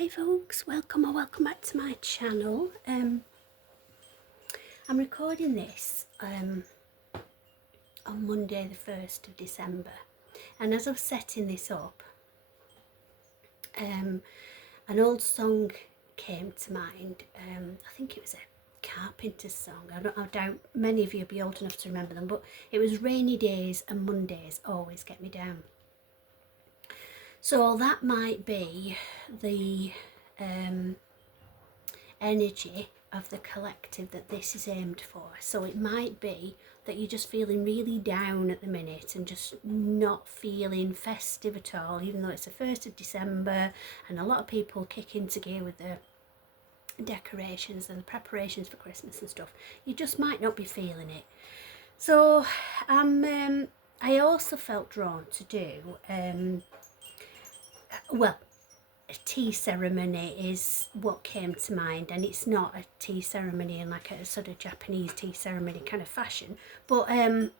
Hey folks, welcome or welcome back to my channel. I'm recording this on Monday the 1st of December, and as I was setting this up, an old song came to mind. I think it was a Carpenter's song. I doubt many of you will be old enough to remember them, but it was Rainy Days and Mondays Always Get Me Down. So that might be the energy of the collective that this is aimed for. So it might be that you're just feeling really down at the minute and just not feeling festive at all, even though it's the 1st of December and a lot of people kick into gear with the decorations and the preparations for Christmas and stuff. You just might not be feeling it. So I also felt drawn to do a tea ceremony is what came to mind, and it's not a tea ceremony in like a sort of Japanese tea ceremony kind of fashion, but I'm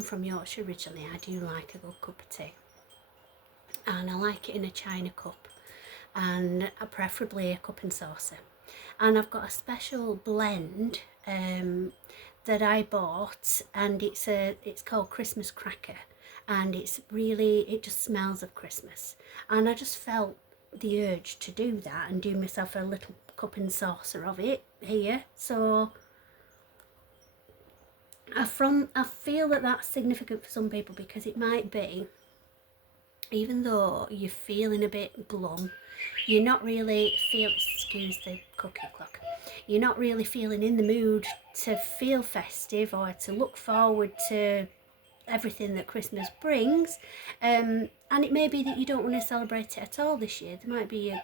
from Yorkshire originally. I do like a good cup of tea, and I like it in a china cup, and preferably a cup and saucer. And I've got a special blend that I bought, and it's called Christmas Cracker, and it just smells of Christmas. And I just felt the urge to do that and do myself a little cup and saucer of it here. So I feel that that's significant for some people, because it might be, even though you're feeling a bit glum, you're not really excuse the cookie clock, you're not really feeling in the mood to feel festive or to look forward to everything that Christmas brings, and it may be that you don't want to celebrate it at all this year. There might be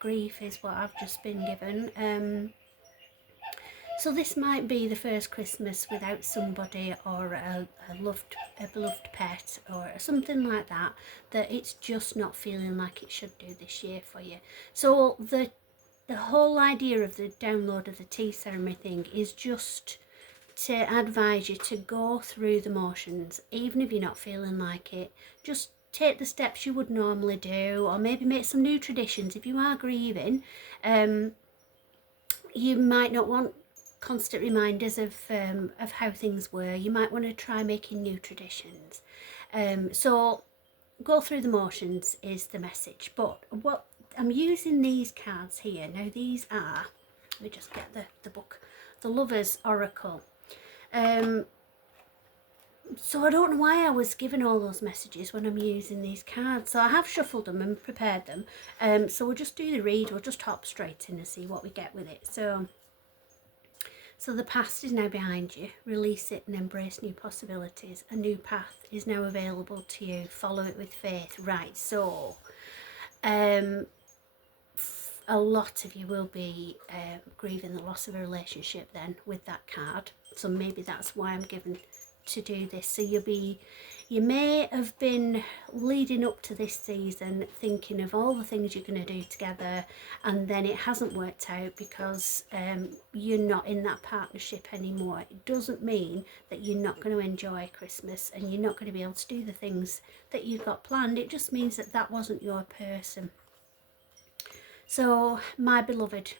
grief is what I've just been given, so this might be the first Christmas without somebody, or a beloved pet or something like that, that it's just not feeling like it should do this year for you. So the whole idea of the download of the tea ceremony thing is just to advise you to go through the motions, even if you're not feeling like it. Just take the steps you would normally do, or maybe make some new traditions. If you are grieving, you might not want constant reminders of how things were. You might want to try making new traditions. So go through the motions is the message. But what I'm using these cards here now, these are, let me just get the book, the Lover's Oracle. So I don't know why I was given all those messages when I'm using these cards. So I have shuffled them and prepared them. So we'll just do the read. We'll just hop straight in and see what we get with it. So the past is now behind you. Release it and embrace new possibilities. A new path is now available to you. Follow it with faith. Right, so a lot of you will be grieving the loss of a relationship then with that card. So maybe that's why I'm given to do this. So you may have been leading up to this season thinking of all the things you're going to do together, and then it hasn't worked out because you're not in that partnership anymore. It doesn't mean that you're not going to enjoy Christmas and you're not going to be able to do the things that you've got planned. It just means that that wasn't your person. So, my beloved,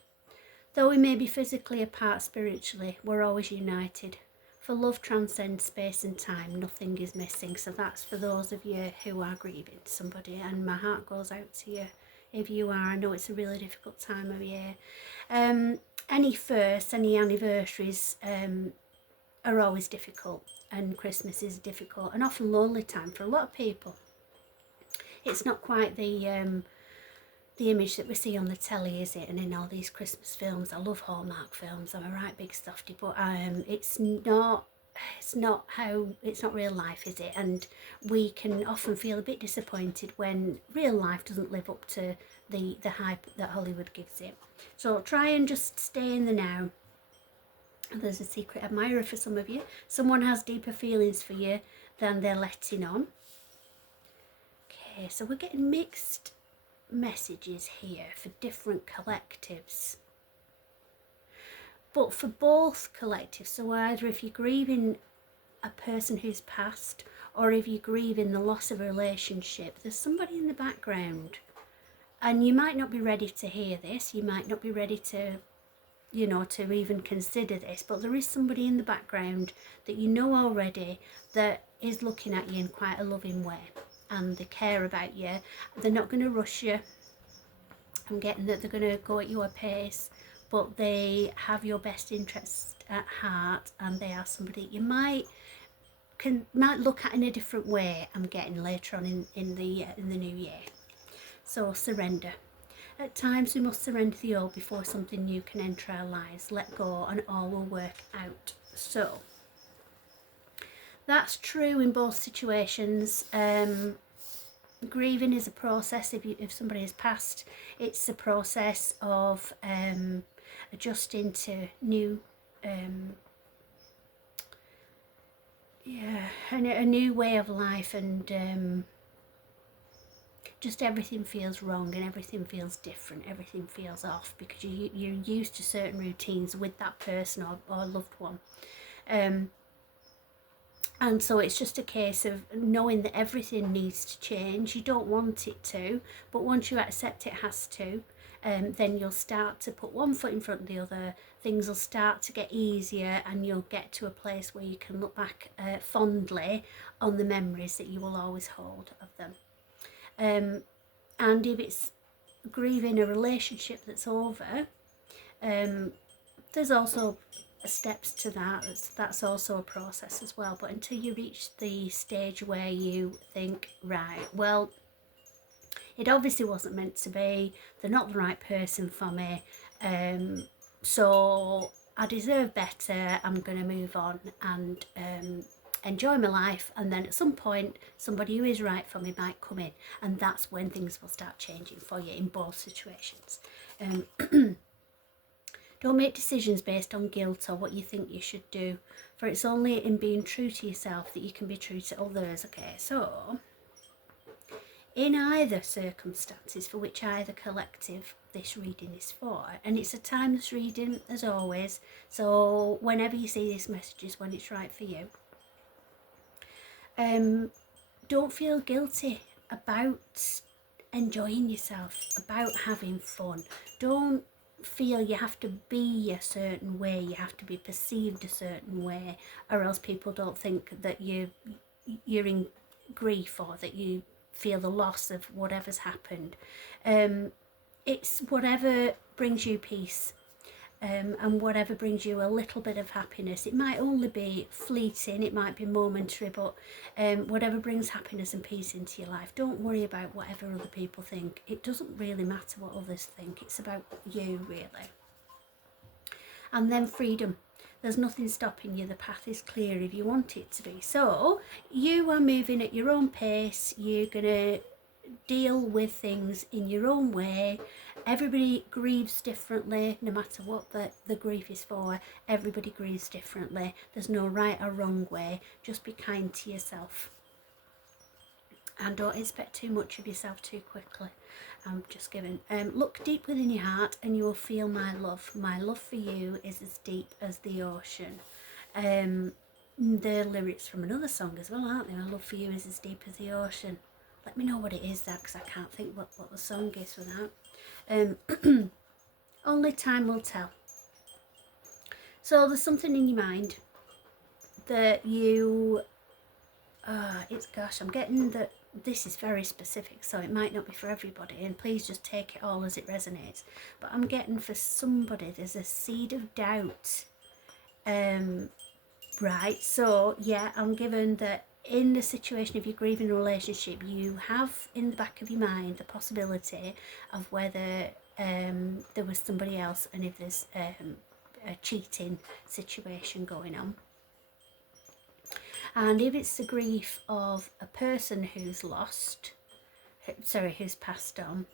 though we may be physically apart spiritually, we're always united. For love transcends space and time, nothing is missing. So that's for those of you who are grieving somebody, and my heart goes out to you if you are. I know it's a really difficult time of year. Any firsts, any anniversaries are always difficult, and Christmas is difficult and often lonely time for a lot of people. It's not quite the image that we see on the telly, is it? And in all these Christmas films, I love Hallmark films. I'm a right big softie, but it's not real life, is it? And we can often feel a bit disappointed when real life doesn't live up to the hype that Hollywood gives it. So try and just stay in the now. There's a secret admirer for some of you. Someone has deeper feelings for you than they're letting on. Okay, so we're getting mixed messages here for different collectives, but for both collectives. So either if you're grieving a person who's passed, or if you're grieving the loss of a relationship, there's somebody in the background And you might not be ready to hear this, you might not be ready to, you know, to even consider this, but there is somebody in the background that you know already that is looking at you in quite a loving way, and they care about you. They're not going to rush you. I'm getting that they're going to go at your pace, but they have your best interest at heart, and they are somebody you might look at in a different way. I'm getting later on in the new year. So surrender. At times we must surrender the old before something new can enter our lives. Let go and all will work out. So that's true in both situations. Grieving is a process. If somebody has passed, it's a process of adjusting to new a new way of life, and just everything feels wrong and everything feels different, everything feels off, because you're used to certain routines with that person or loved one. And so it's just a case of knowing that everything needs to change. You don't want it to, but once you accept it has to, then you'll start to put one foot in front of the other. Things will start to get easier, and you'll get to a place where you can look back fondly on the memories that you will always hold of them. And if it's grieving a relationship that's over, there's also steps to that. That's also a process as well. But until you reach the stage where you think, right, well, it obviously wasn't meant to be, they're not the right person for me, so I deserve better, I'm going to move on and enjoy my life, and then at some point somebody who is right for me might come in, and that's when things will start changing for you in both situations. Don't make decisions based on guilt or what you think you should do, for it's only in being true to yourself that you can be true to others. Okay, so in either circumstances for which either collective this reading is for, and it's a timeless reading as always, so whenever you see this message is when it's right for you. Don't feel guilty about enjoying yourself, about having fun. Don't feel you have to be a certain way, you have to be perceived a certain way, or else people don't think that you're in grief, or that you feel the loss of whatever's happened. It's whatever brings you peace, and whatever brings you a little bit of happiness. It might only be fleeting, it might be momentary, but whatever brings happiness and peace into your life. Don't worry about whatever other people think. It doesn't really matter what others think. It's about you, really. And then freedom. There's nothing stopping you. The path is clear if you want it to be. So you are moving at your own pace. You're going to deal with things in your own way. Everybody grieves differently, no matter what the grief is for. Everybody grieves differently. There's no right or wrong way. Just be kind to yourself. And don't expect too much of yourself too quickly. I'm just giving. Look deep within your heart and you will feel my love. My love for you is as deep as the ocean. The lyrics from another song as well, aren't they? My love for you is as deep as the ocean. Let me know what it is, that, because I can't think what the song is without. Only time will tell. So there's something in your mind that you... I'm getting that this is very specific, so it might not be for everybody, and please just take it all as it resonates. But I'm getting for somebody there's a seed of doubt. Right, so yeah, I'm given that in the situation of your grieving relationship, you have in the back of your mind the possibility of whether there was somebody else, and if there's a cheating situation going on. And if it's the grief of a person who's who's passed on,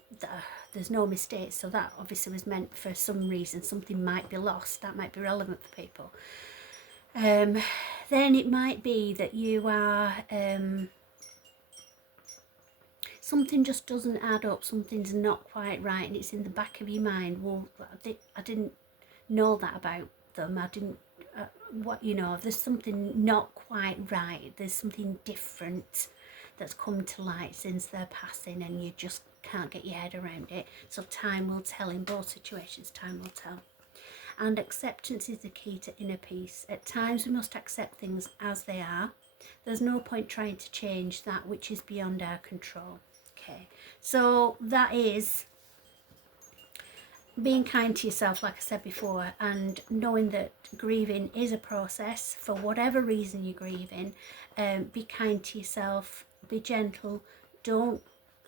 there's no mistake, so that obviously was meant for some reason. Something might be lost, that might be relevant for people. Then it might be that you are... something just doesn't add up, something's not quite right, and it's in the back of your mind. Well, I didn't know that about them, I didn't... there's something not quite right, there's something different that's come to light since their passing, and you just can't get your head around it. So time will tell in both situations, time will tell. And acceptance is the key to inner peace. At times we must accept things as they are. There's no point trying to change that which is beyond our control. Okay, so that is being kind to yourself, like I said before, and knowing that grieving is a process. For whatever reason you're grieving, be kind to yourself, be gentle. Don't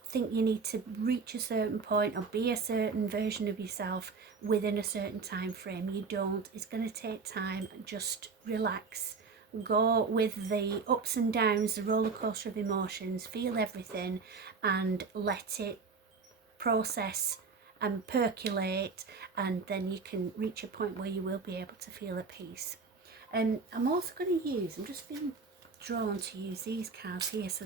think you need to reach a certain point or be a certain version of yourself within a certain time frame. You don't. It's going to take time. Just relax. Go with the ups and downs, the roller coaster of emotions, feel everything and let it process and percolate, and then you can reach a point where you will be able to feel at peace. And I'm also going to use, I'm just feeling drawn to use these cards here. So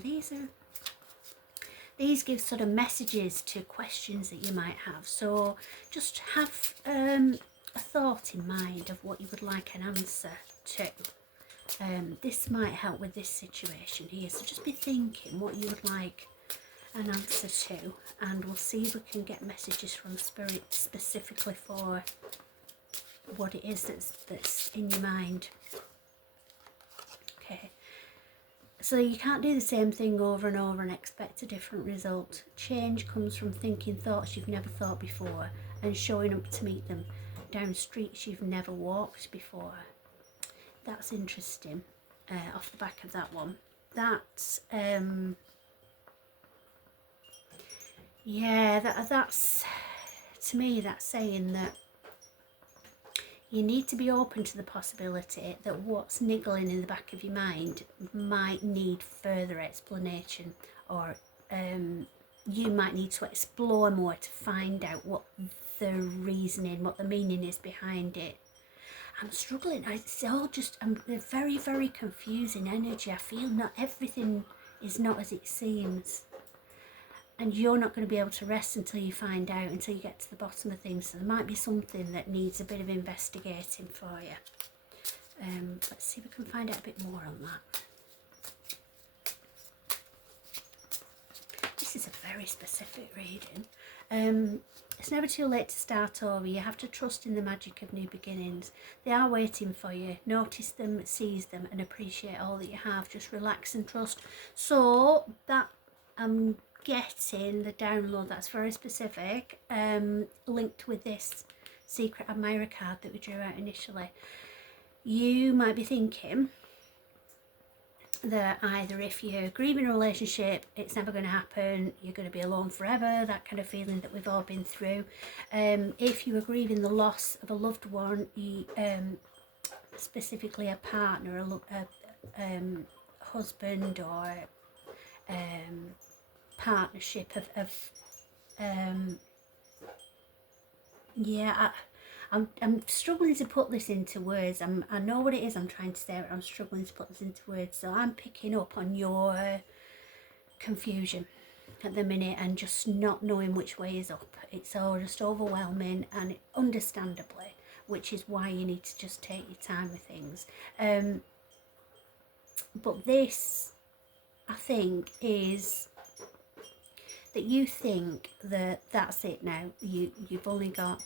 these give sort of messages to questions that you might have. So just have a thought in mind of what you would like an answer to. This might help with this situation here. So just be thinking what you would like an answer to, and we'll see if we can get messages from Spirit specifically for what it is that's in your mind. Okay, so you can't do the same thing over and over and expect a different result. Change comes from thinking thoughts you've never thought before and showing up to meet them down streets you've never walked before. That's interesting. Off the back of that one, that's yeah, that's to me, that's saying that you need to be open to the possibility that what's niggling in the back of your mind might need further explanation, or you might need to explore more to find out what the reasoning, what the meaning is behind it. I'm struggling. It's all just very, very confusing energy. I feel not everything is not as it seems. And you're not going to be able to rest until you find out, until you get to the bottom of things. So there might be something that needs a bit of investigating for you. Let's see if we can find out a bit more on that. This is a very specific reading. It's never too late to start over. You have to trust in the magic of new beginnings. They are waiting for you. Notice them, seize them, and appreciate all that you have. Just relax and trust. So that getting the download that's very specific, linked with this secret admirer card that we drew out initially. You might be thinking that either if you're grieving a relationship, it's never going to happen, you're going to be alone forever, that kind of feeling that we've all been through. If you are grieving the loss of a loved one, specifically a partner, a husband or partnership I'm struggling to put this into words. I know what it is I'm trying to say, but I'm struggling to put this into words. So I'm picking up on your confusion at the minute and just not knowing which way is up. It's all just overwhelming, and understandably, which is why you need to just take your time with things. But this, I think, is that you think that that's it now. You've only got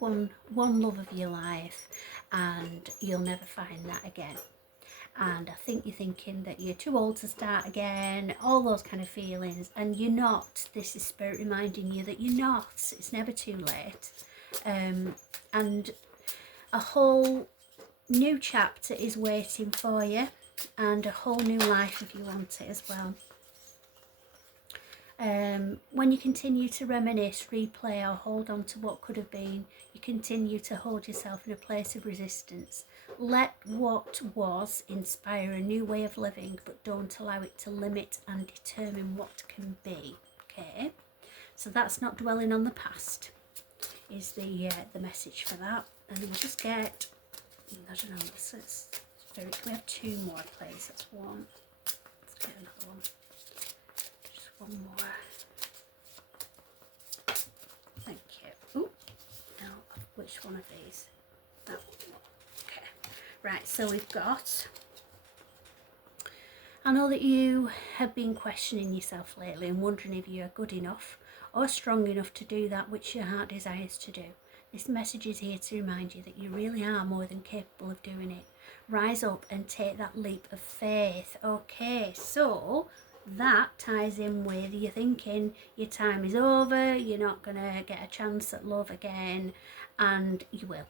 one love of your life, and you'll never find that again. And I think you're thinking that you're too old to start again, all those kind of feelings, and you're not. This is Spirit reminding you that you're not. It's never too late. And a whole new chapter is waiting for you, and a whole new life if you want it as well. When you continue to reminisce, replay, or hold on to what could have been, you continue to hold yourself in a place of resistance. Let what was inspire a new way of living, but don't allow it to limit and determine what can be. Okay, so that's not dwelling on the past, is the message for that. And we just get, I don't know, Spirit, can we have two more, please? That's one. Let's get another one. One more. Thank you. Ooh, now which one of these? That one. Okay. Right, so we've got I know that you have been questioning yourself lately and wondering if you are good enough or strong enough to do that which your heart desires to do. This message is here to remind you that you really are more than capable of doing it. Rise up and take that leap of faith. Okay, so that ties in with you thinking your time is over, you're not going to get a chance at love again, and you will.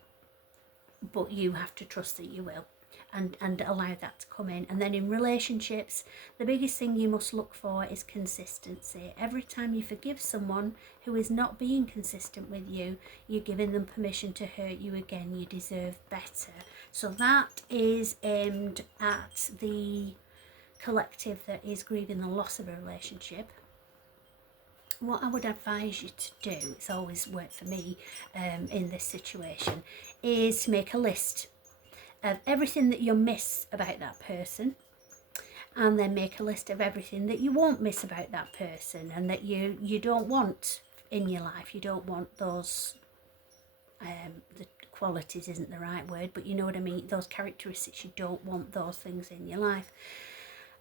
But you have to trust that you will. And allow that to come in. And then in relationships, the biggest thing you must look for is consistency. Every time you forgive someone who is not being consistent with you, you're giving them permission to hurt you again. You deserve better. So that is aimed at the collective that is grieving the loss of a relationship. What I would advise you to do, it's always worked for me in this situation, is to make a list of everything that you'll miss about that person, and then make a list of everything that you won't miss about that person and that you don't want in your life. You don't want those the qualities isn't the right word, but you know what I mean, those characteristics. You don't want those things in your life.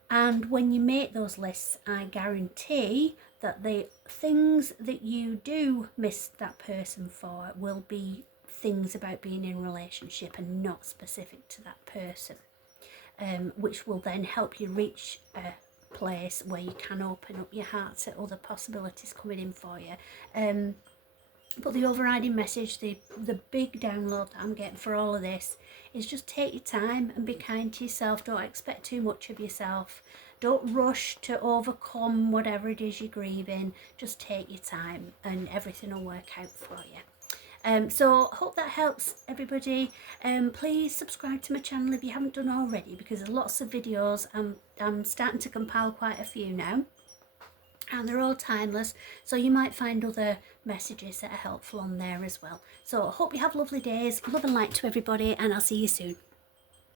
And when you make those lists, I guarantee that the things that you do miss that person for will be things about being in a relationship and not specific to that person, which will then help you reach a place where you can open up your heart to other possibilities coming in for you. But the overriding message, the big download that I'm getting for all of this is just take your time and be kind to yourself. Don't expect too much of yourself. Don't rush to overcome whatever it is you're grieving. Just take your time and everything will work out for you. So hope that helps everybody. Please subscribe to my channel if you haven't done already, because there's lots of videos. I'm starting to compile quite a few now, and they're all timeless, so you might find other messages that are helpful on there as well. So I hope you have lovely days. Love and light to everybody, and I'll see you soon.